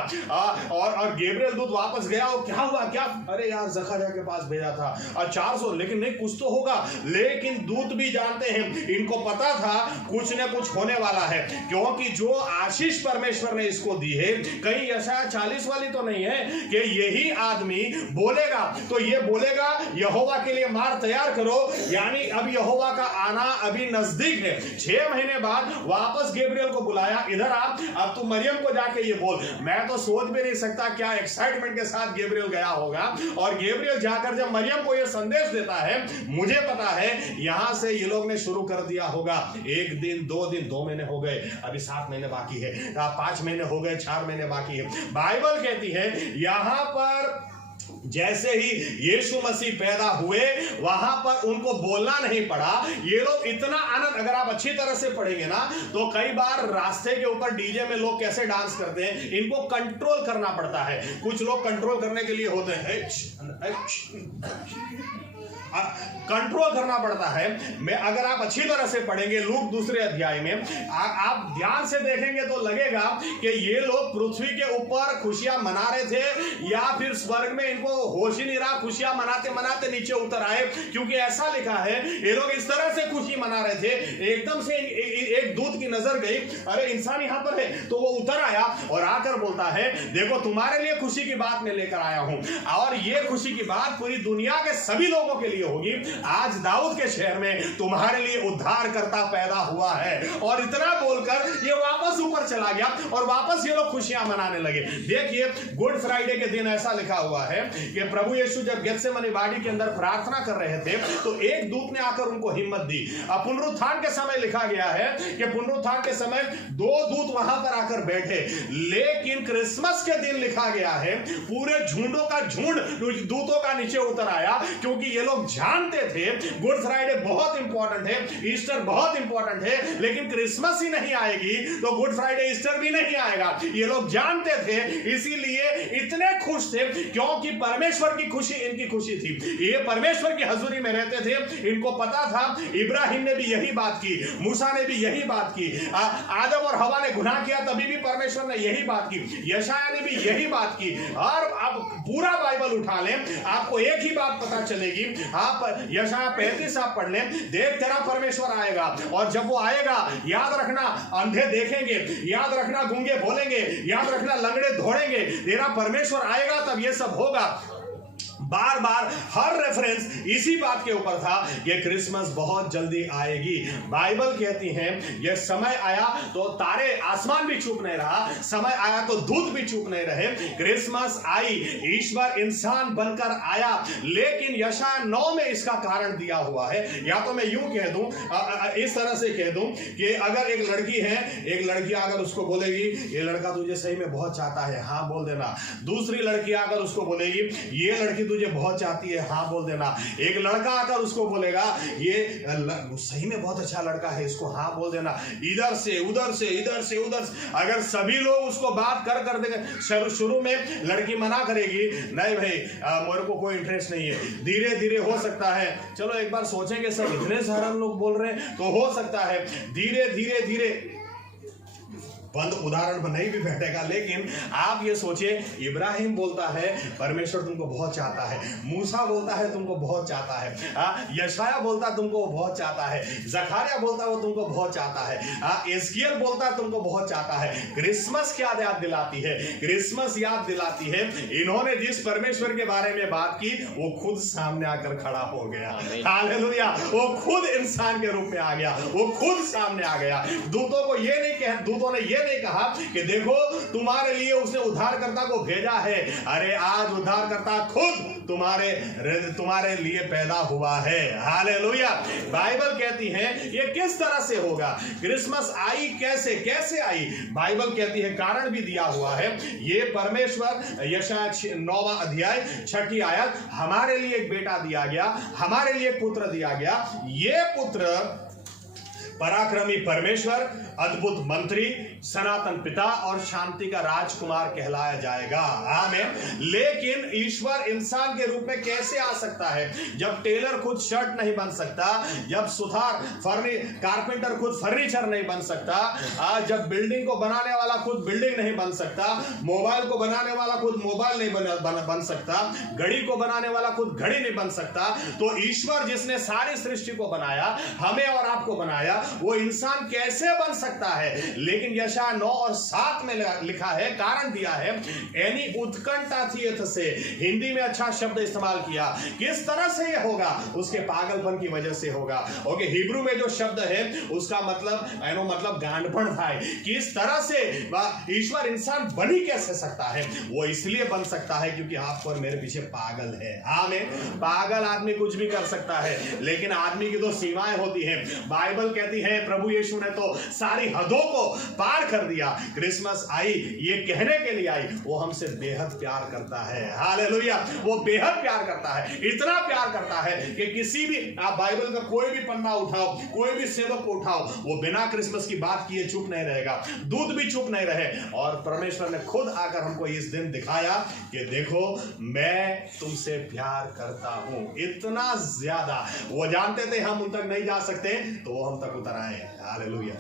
और गैब्रियल दूत वापस गया और क्या हुआ? क्या? अरे यार जकरिया के पास भेजा था और 400, लेकिन नहीं, कुछ तो होगा। लेकिन दूत भी जानते हैं, इनको पता था कुछ न कुछ होने वाला है, क्योंकि जो आशीष परमेश्वर ने इसको दी है, कहीं यशाया 40 वाली तो नहीं है कि यही आदमी बोलेगा तो ये बोलेगा यहोवा के लिए मार्ग तैयार करो। यानी अब यहोवा का आना अभी नजदीक है। 6 महीने बाद वापस गैब्रियल को बुलाया, इधर आप, अब तू मरियम को जाके ये बोल। मैं तो सोच भी नहीं सकता क्या एक्साइटमेंट के साथ गैब्रियल गया होगा, और गैब्रियल जाकर जब मरियम को ये संदेश देता है, मुझे पता है यहां से ये लोग ने शुरू कर दिया होगा। 1 दिन 2 दिन, 2 महीने हो गए, अभी 7 महीने बाकी है, 5 महीने हो गए, 4 महीने बाकी है। बाइबल कहती है यहां पर जैसे ही यीशु मसीह पैदा हुए वहां पर उनको बोलना नहीं पड़ा। ये लोग इतना आनंद, अगर आप अच्छी तरह से पढ़ेंगे ना तो कई बार रास्ते के ऊपर डीजे में लोग कैसे डांस करते हैं, इनको कंट्रोल करना पड़ता है। कुछ लोग कंट्रोल करने के लिए होते हैं, कंट्रोल करना पड़ता है। मैं, अगर आप अच्छी तरह से पढ़ेंगे लूक 2 अध्याय में, आप ध्यान से देखेंगे तो लगेगा कि ये लोग पृथ्वी के ऊपर खुशियां मना रहे थे, या फिर स्वर्ग में इनको होश ही नहीं रहा, खुशियां मनाते मनाते नीचे उतर आए। क्योंकि ऐसा लिखा है ये लोग इस तरह से खुशी मना रहे थे, एकदम से एक दूत की नजर गई, अरे इंसान यहां पर है, तो वो उतर आया और आकर बोलता है, देखो तुम्हारे लिए खुशी की बात मैं लेकर आया हूं, और ये खुशी की बात पूरी दुनिया के सभी लोगों के लिए होगी। आज दाऊद के शहर में तुम्हारे लिए उद्धारकर्ता पैदा हुआ है। और इतना बोलकर ये वापस ऊपर चला गया और वापस ये लोग खुशियां मनाने लगे। देखिए गुड फ्राइडे के दिन ऐसा लिखा हुआ है कि प्रभु यीशु जब गेत्सेमनी वाड़ी के अंदर प्रार्थना कर रहे थे तो एक दूत ने आकर उनको हिम्मत दी। अब पुनरुत्थान के समय लिखा गया है कि पुनरुत्थान के समय 2 दूत वहां पर आकर बैठे, लेकिन क्रिसमस के दिन लिखा गया है पूरे झुंडों का झुंड दूतों का नीचे उतर आया, क्योंकि ये लोग जानते थे गुड फ्राइडे बहुत इंपॉर्टेंट है, ईस्टर बहुत इंपॉर्टेंट है, लेकिन क्रिसमस ही नहीं आएगी तो गुड फ्राइडे ईस्टर भी नहीं आएगा। ये लोग जानते थे, इसीलिए इतने खुश थे क्योंकि परमेश्वर की खुशी इनकी खुशी थी। ये परमेश्वर की हजूरी में रहते थे, इनको पता था इब्राहिम ने भी यही बात की, मूसा ने भी यही बात की, आदम और हवा ने गुनाह किया तभी भी परमेश्वर ने यही बात की, यशाया ने भी यही बात की। और अब पूरा बाइबल उठा लें आपको एक ही बात पता चलेगी। आप यशाया 35 आप पढ़ लें, देख तेरा परमेश्वर आएगा, और जब वो आएगा याद रखना अंधे देखेंगे, याद रखना गूंगे बोलेंगे, याद रखना लंगड़े दौड़ेंगे, तेरा परमेश्वर आएगा तब ये सब होगा। बार बार हर रेफरेंस इसी बात के ऊपर था कि क्रिसमस बहुत जल्दी आएगी। बाइबल कहती है ये समय आया तो तारे आसमान भी चुप नहीं रहा, समय आया तो दूत भी चुप नहीं रहे। क्रिसमस आई, ईश्वर इंसान बनकर आया, लेकिन यशाया 9 में इसका कारण दिया हुआ है। या तो मैं यूं कह दूं, इस तरह से कह दूं कि अगर एक लड़की है, एक लड़की अगर उसको बोलेगी ये लड़का तुझे सही में बहुत चाहता है, हाँ बोल देना। दूसरी लड़की आकर उसको बोलेगी ये लड़की तुझे बहुत चाहती है, हाँ बोल देना। एक लड़का आकर उसको बोलेगा ये सही में बहुत अच्छा लड़का है, इसको हाँ बोल देना। इधर से उधर से, इधर से उधर से, अगर सभी लोग उसको बात कर देंगे, शुरू में लड़की मना करेगी, नहीं भाई मेरे को कोई इंटरेस्ट नहीं है, धीरे धीरे हो सकता है, चलो एक बार सोचेंगे, सब इतने सारे लोग बोल रहे हैं तो हो सकता है, धीरे धीरे धीरे बंद उदाहरण नहीं भी बैठेगा। लेकिन आप ये सोचिए, इब्राहिम बोलता है परमेश्वर तुमको बहुत चाहता है, मूसा बोलता है तुमको बहुत चाहता है, यशाया बोलता तुमको बहुत चाहता है, जकारिया बोलता वो तुमको बहुत चाहता है, एस्कियल बोलता तुमको बहुत चाहता है। क्रिसमस क्या याद दिलाती है? क्रिसमस याद दिलाती है इन्होंने जिस परमेश्वर के बारे में बात की वो खुद सामने आकर खड़ा हो गया। हालेलुया, वो खुद इंसान के रूप में आ गया, वो खुद सामने आ गया। दूतों को ये नहीं कहा, दूतों ने ये नहीं कहा कि देखो तुम्हारे लिए उसने उद्धारकर्ता को भेजा है, अरे आज उद्धारकर्ता खुद तुम्हारे लिए पैदा हुआ है। हालेलुया। बाइबल कहती है ये किस तरह से होगा, क्रिसमस आई कैसे आई? बाइबल कहती है कारण भी दिया हुआ है। ये परमेश्वर यशाया 9वां अध्याय 6ठी आयत, हमारे लिए एक बेटा दिया गया, हमारे लिए एक पुत्र दिया गया, ये पुत्र पराक्रमी परमेश्वर, अद्भुत मंत्री, सनातन पिता और शांति का राजकुमार कहलाया जाएगा। आमीन। लेकिन ईश्वर इंसान के रूप में कैसे आ सकता है? जब टेलर खुद शर्ट नहीं बन सकता, जब कारपेंटर खुद फर्नीचर नहीं बन सकता, जब बिल्डिंग को बनाने वाला खुद बिल्डिंग नहीं बन सकता, मोबाइल को बनाने वाला खुद मोबाइल नहीं बन सकता, घड़ी को बनाने वाला खुद घड़ी नहीं बन सकता, तो ईश्वर जिसने सारी सृष्टि को बनाया, हमें और आपको बनाया, वो इंसान कैसे बन सकता है, लेकिन यशायाह 9 और 7 में लिखा है, कारण दिया है, यानी उत्कंठा थी से हिंदी में अच्छा शब्द इस्तेमाल किया। किस तरह से यह होगा? उसके पागलपन की वजह से होगा। ओके, हिब्रू में जो शब्द है उसका मतलब गांडपन था। किस तरह से ईश्वर इंसान बनी कैसे सकता है? वो इसलिए बन सकता है क्योंकि आपको और मेरे पीछे पागल है। आमीन। पागल आदमी कुछ भी कर सकता है, लेकिन आदमी की तो सीमाएं होती हैं। बाइबल कहती है प्रभु यीशु ने तो सारी हदों को पार कर दिया। क्रिसमस आई ये कहने के लिए आई, वो हमसे बेहद प्यार करता है। हालेलुया। वो बेहद प्यार करता है, इतना प्यार करता है कि किसी भी, आप बाइबल का कोई भी पन्ना उठाओ, कोई भी सेवक को उठाओ, वो बिना क्रिसमस की बात किए चुप नहीं रहेगा। दूत भी चुप नहीं रहे। और परमेश्वर ने खुद आकर हमको इस दिन दिखाया कि देखो मैं तुमसे प्यार करता हूं, इतना ज्यादा। वो जानते थे हम उन तक नहीं जा सकते, तो वो हम तक उतर आए। हालेलुया।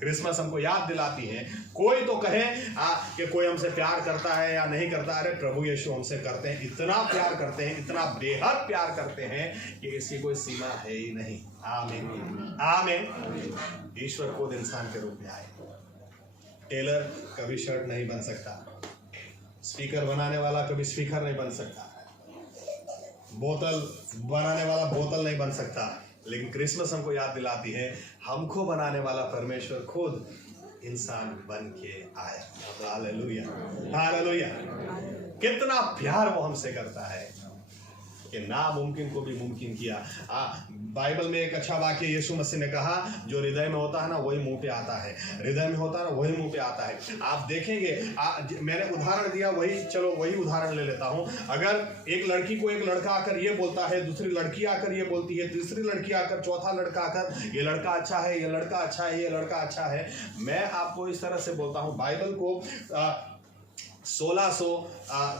क्रिसमस हमको याद दिलाती है। कोई तो कहे कि कोई हमसे प्यार करता है या नहीं करता, अरे प्रभु यीशु हमसे करते हैं, इतना प्यार करते हैं, इतना बेहद प्यार करते हैं कि इसकी कोई सीमा है ही नहीं। आमीन, आमीन। ईश्वर खुद इंसान के रूप में आए। टेलर कभी शर्ट नहीं बन सकता, स्पीकर बनाने वाला कभी स्पीकर नहीं बन सकता, बोतल बनाने वाला बोतल नहीं बन सकता, लेकिन क्रिसमस हमको याद दिलाती है हमको बनाने वाला परमेश्वर खुद इंसान बन के आया। Hallelujah, hallelujah. कितना प्यार वो हमसे करता है कि नामुमकिन को भी मुमकिन किया। बाइबल में एक अच्छा वाक्य यीशु मसीह ने कहा, जो हृदय में होता है ना वही मुंह पे आता है, हृदय में होता है ना वही मुंह पे आता है। आप देखेंगे, मैंने उदाहरण दिया, वही उदाहरण ले लेता हूं। अगर एक लड़की को एक लड़का आकर ये बोलता है, दूसरी लड़की आकर ये बोलती है, तीसरी लड़की आकर, चौथा लड़का आकर, ये लड़का अच्छा है, ये लड़का अच्छा है, ये लड़का अच्छा है। मैं आपको इस तरह से बोलता हूं, बाइबल को 1600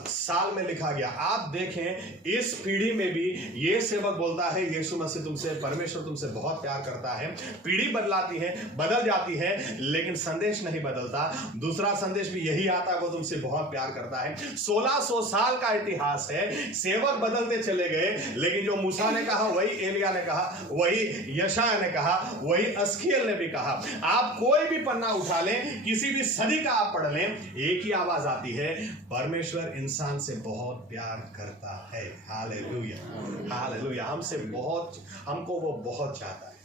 साल में लिखा गया। आप देखें इस पीढ़ी में भी ये सेवक बोलता है यीशु मसीह तुमसे, परमेश्वर तुमसे बहुत प्यार करता है। पीढ़ी बदलाती है, बदल जाती है, लेकिन संदेश नहीं बदलता। दूसरा संदेश भी यही आता है, वो तुमसे बहुत प्यार करता है। 1600 साल का इतिहास है। सेवक बदलते चले गए, लेकिन जो मूसा ने कहा वही एलिया ने कहा, वही यशायाह ने कहा, वही अस्कियल ने भी कहा। आप कोई भी पन्ना उठा लें, किसी भी सदी का आप पढ़ लें, एक ही आवाज आती है, परमेश्वर इंसान से बहुत प्यार करता है। Hallelujah, hallelujah. हमको वो बहुत चाहता है।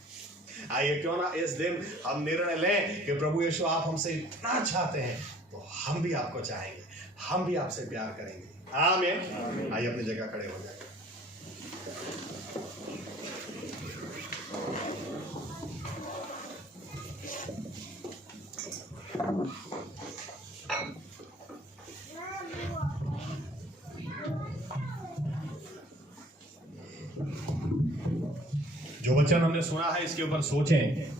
आइए क्यों ना इस दिन हम निर्णय लें कि प्रभु यीशु आप हमसे इतना चाहते हैं, तो हम भी आपको चाहेंगे, हम भी आपसे प्यार करेंगे। आमीन। आइए अपनी जगह खड़े हो जाए। जो वचन हमने सुना है इसके ऊपर सोचें।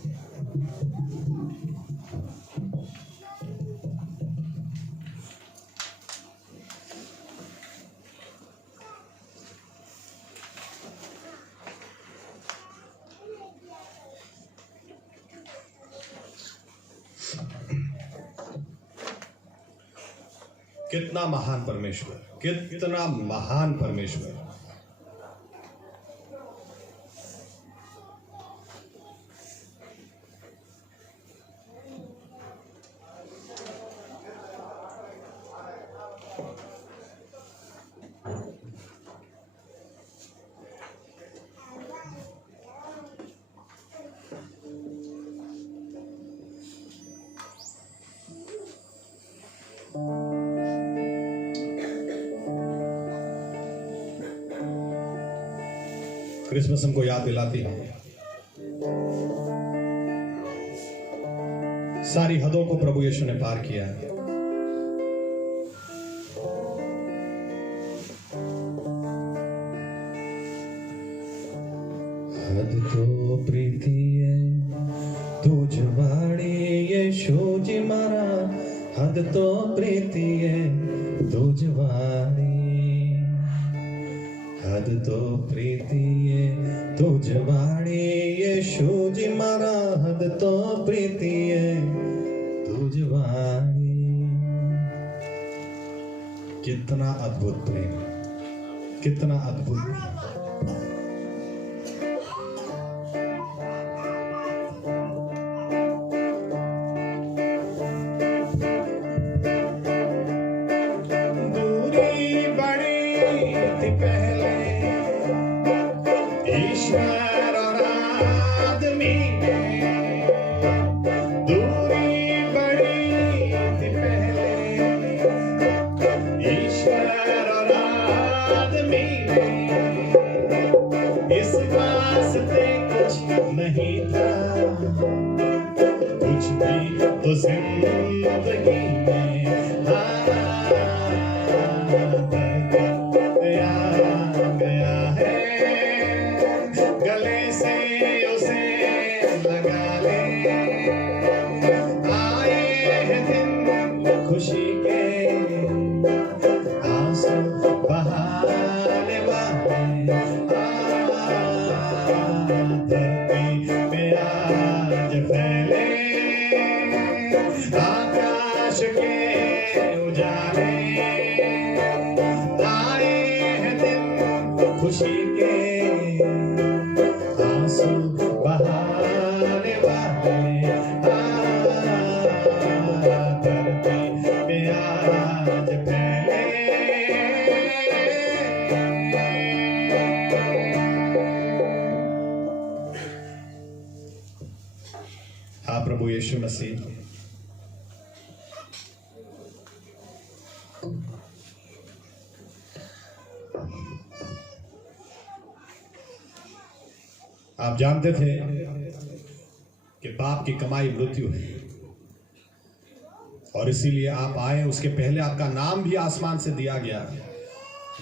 कितना महान परमेश्वर, कितना महान परमेश्वर। क्रिसमस हमको याद दिलाती है सारी हदों को प्रभु यीशु ने पार किया है। हद तो प्रीति है तुझवाड़ी यीशु जी मारा, हद तो प्रीति है तुझवाड़ी, हद तो प्रीति है तुझवाड़ी यीशु जी मारा, हद तो प्रीति है तुझवाड़ी। कितना अद्भुत प्रेम, कितना अद्भुत प्रेम। जाने आए हैं दिन खुशी के आंसू बहाने वाले धरती पे आज फैले। हाँ प्रभु यीशु मसीह, आप जानते थे कि पाप की कमाई मृत्यु है, और इसीलिए आप आए। उसके पहले आपका नाम भी आसमान से दिया गया।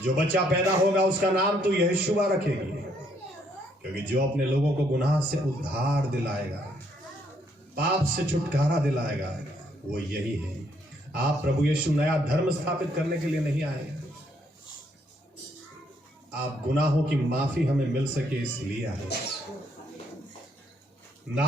जो बच्चा पैदा होगा उसका नाम तो यहोशुआ रखेगी, क्योंकि जो अपने लोगों को गुनाह से उद्धार दिलाएगा, पाप से छुटकारा दिलाएगा, वो यही है। आप प्रभु यीशु नया धर्म स्थापित करने के लिए नहीं आए, आप गुनाहों की माफी हमें मिल सके इसलिए आए। ना